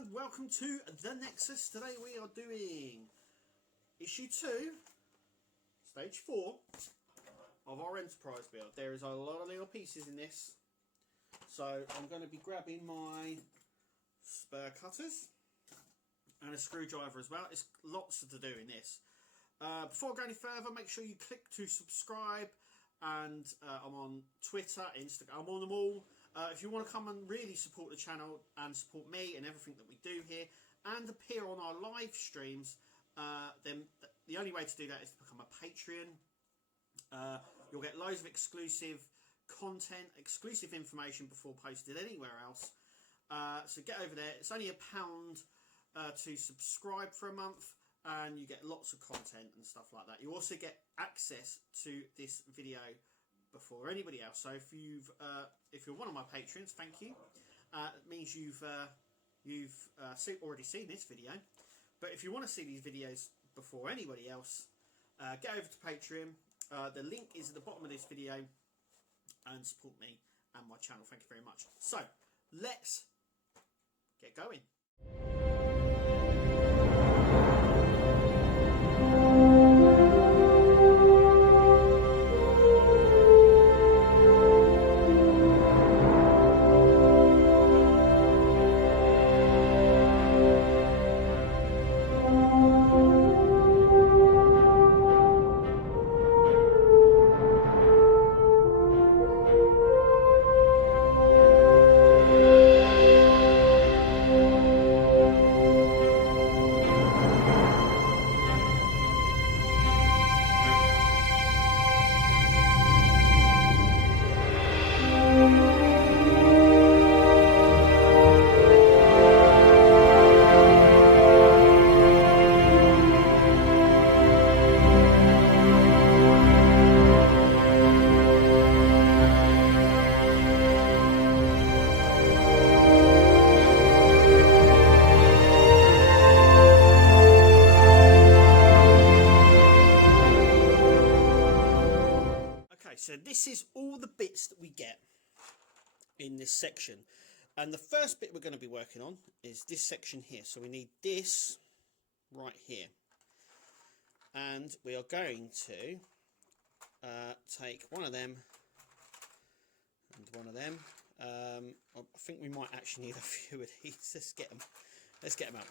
and welcome to the Nexus. Today we are doing issue 2, stage 4 of our Enterprise build. There is a lot of little pieces in this, so I'm going to be grabbing my spur cutters and a screwdriver as well. There's lots to do in this. Before I go any further, make sure you click to subscribe, and I'm on Twitter, Instagram, I'm on them all. If you want to come and really support the channel and support me and everything that we do here and appear on our live streams, then the only way to do that is to become a Patreon. You'll get loads of exclusive content, exclusive information before posted anywhere else. So get over there. It's only £1 to subscribe for a month, and you get lots of content and stuff like that. You also get access to this video before anybody else. So if you're one of my patrons, thank you. It means you've already seen this video. But if you want to see these videos before anybody else, get over to Patreon. The link is at the bottom of this video, and support me and my channel. Thank you very much. So let's get going. So this is all the bits that we get in this section, and the first bit we're going to be working on is this section here. So we need this right here, and we are going to take one of them and one of them. I think we might actually need a few of these. Let's get them out.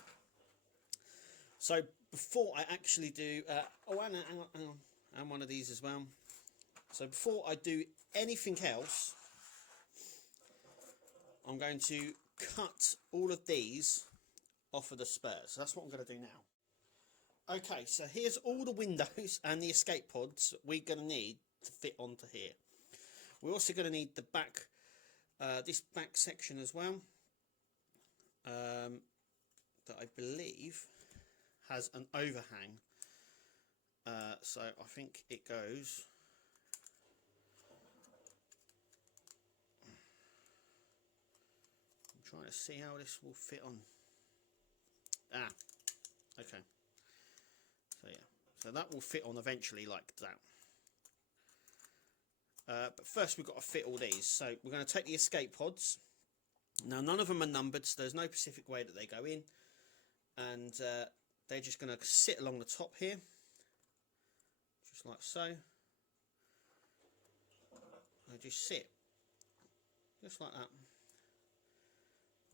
So before I actually do hang on, and one of these as well. So before I do anything else, I'm going to cut all of these off of the spurs. So that's what I'm going to do now. Okay, so here's all the windows and the escape pods we're going to need to fit onto here. We're also going to need the back, this back section as well, that I believe has an overhang. So I think it goes... Trying to see how this will fit on. Okay. So yeah, so that will fit on eventually like that. But first we've got to fit all these. So we're going to take the escape pods. Now none of them are numbered, so there's no specific way that they go in, and they're just going to sit along the top here, just like so. They just sit, just like that,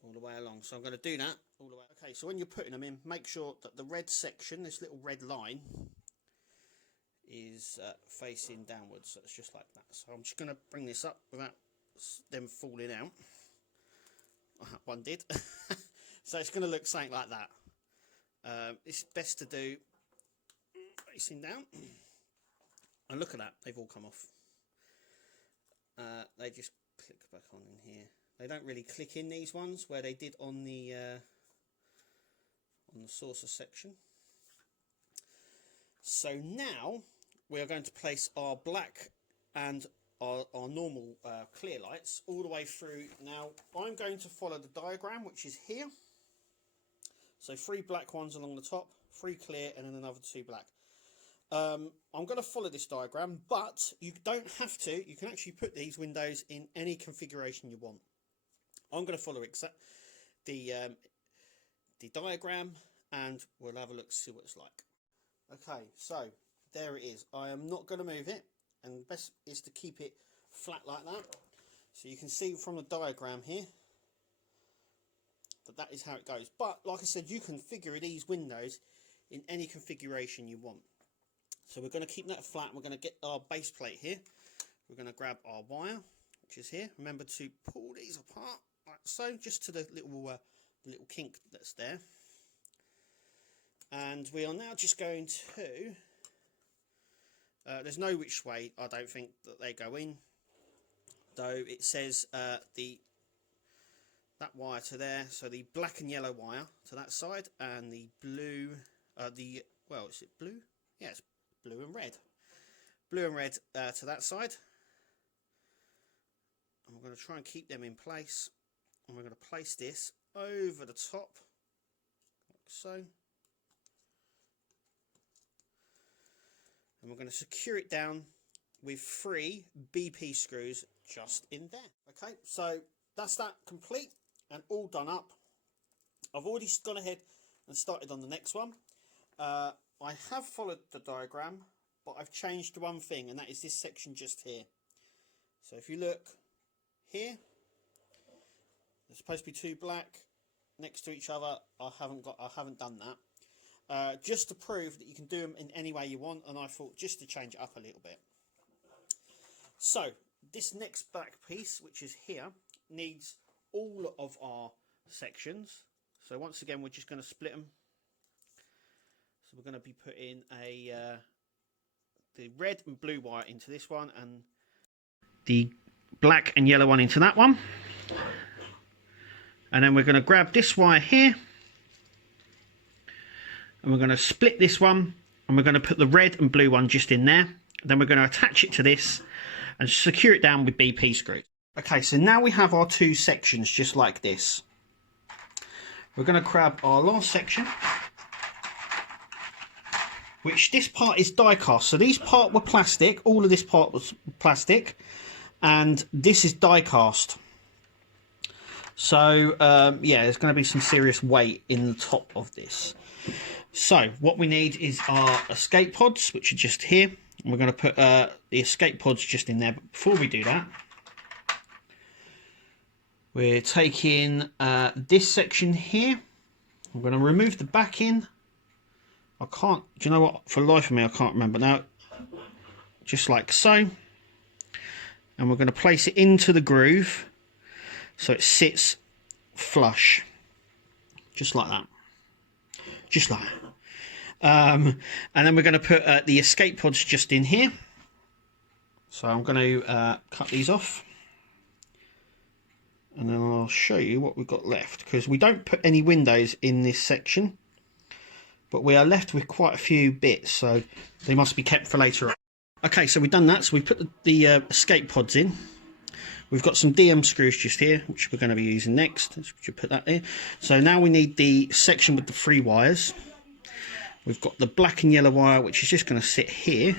all the way along. So I'm going to do that all the way. Okay, so when you're putting them in, make sure that the red section, this little red line, is facing downwards. So it's just like that. So I'm just going to bring this up without them falling out. One did. So it's going to look something like that. It's best to do facing down. And look at that, they've all come off. They just click back on in here. They don't really click in, these ones, where they did on the saucer section. So now we are going to place our black and our normal clear lights all the way through. Now I'm going to follow the diagram, which is here. So 3 black ones along the top, 3 clear, and then another 2 black. I'm going to follow this diagram, but you don't have to. You can actually put these windows in any configuration you want. I'm going to follow the the diagram and we'll have a look, see what it's like. Okay, so there it is. I am not going to move it, and best is to keep it flat like that. So you can see from the diagram here that that is how it goes. But like I said, you can configure these windows in any configuration you want. So we're going to keep that flat. We're going to get our base plate here. We're going to grab our wire, which is here. Remember to pull these apart like so, just to the little kink that's there. And we are now just going to, there's no which way, I don't think, that they go in, though it says that wire to there, so the black and yellow wire to that side, and the blue, well, is it blue? Yeah, it's blue and red. Blue and red to that side. And we're going to try and keep them in place, and we're going to place this over the top, like so. And we're going to secure it down with 3 BP screws just in there. Okay, so that's that complete and all done up. I've already gone ahead and started on the next one. I have followed the diagram, but I've changed one thing, and that is this section just here. So if you look here, there's supposed to be 2 black next to each other. I haven't done that. Just to prove that you can do them in any way you want, and I thought just to change it up a little bit. So this next back piece, which is here, needs all of our sections. So once again, we're just going to split them. So we're going to be putting the red and blue wire into this one, and the black and yellow one into that one. And then we're going to grab this wire here, and we're going to split this one, and we're going to put the red and blue one just in there. Then we're going to attach it to this and secure it down with BP screws. Okay, so now we have our 2 sections just like this. We're going to grab our last section, which this part is die cast. So these part were plastic, all of this part was plastic, and this is die cast. So yeah, there's going to be some serious weight in the top of this. So what we need is our escape pods, which are just here. And we're going to put the escape pods just in there. But before we do that, we're taking this section here. I'm going to remove the backing. I can't, do you know what? For the life of me, I can't remember now. Just like so. And we're going to place it into the groove so it sits flush. Just like that. Just like that. And then we're going to put the escape pods just in here. So I'm going to cut these off. And then I'll show you what we've got left. Because we don't put any windows in this section. But we are left with quite a few bits. So they must be kept for later on. Okay, so we've done that. So we put the escape pods in. We've got some DM screws just here, which we're going to be using next. Should put that there. So now we need the section with the 3 wires. We've got the black and yellow wire, which is just going to sit here.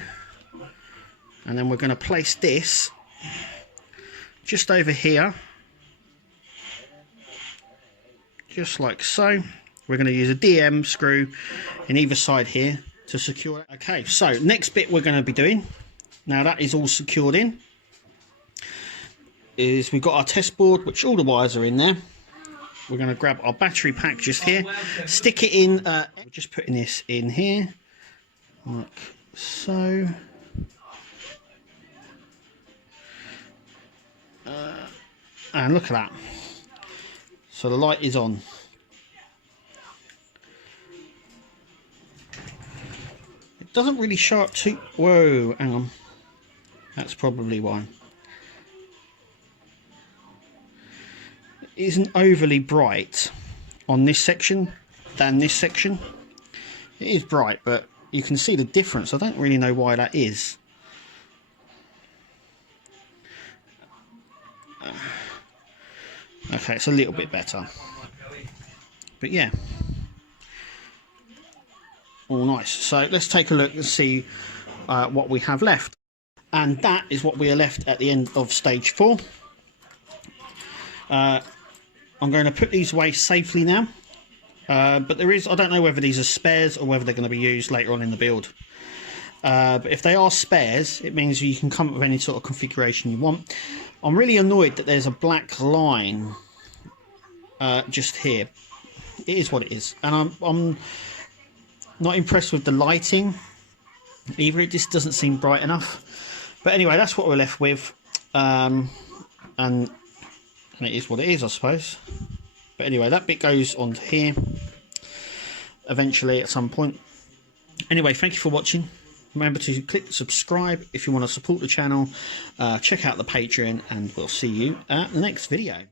And then we're going to place this just over here. Just like so. We're going to use a DM screw in either side here to secure it. Okay, so next bit we're going to be doing, now that is all secured in, is we've got our test board, which all the wires are in there. We're going to grab our battery pack just here, stick it in, we're just putting this in here, like so. And look at that. So the light is on. It doesn't really show up too... Whoa, hang on. That's probably why. It isn't overly bright on this section than this section. It is bright, but you can see the difference. I don't really know why that is. Okay, it's a little bit better. But yeah. All nice. So let's take a look and see what we have left. And that is what we are left at the end of stage 4. I'm going to put these away safely now. But there is, I don't know whether these are spares or whether they're going to be used later on in the build. But if they are spares, it means you can come up with any sort of configuration you want. I'm really annoyed that there's a black line just here. It is what it is, and I'm not impressed with the lighting either. It just doesn't seem bright enough. But anyway, that's what we're left with, and it is what it is, I suppose. But anyway, that bit goes onto here eventually at some point. Anyway, thank you for watching. Remember to click subscribe if you want to support the channel. Check out the Patreon, and we'll see you at the next video.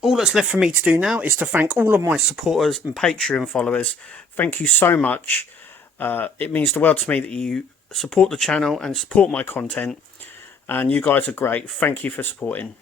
All that's left for me to do now is to thank all of my supporters and Patreon followers. Thank you so much. It means the world to me that you support the channel and support my content. And you guys are great. Thank you for supporting.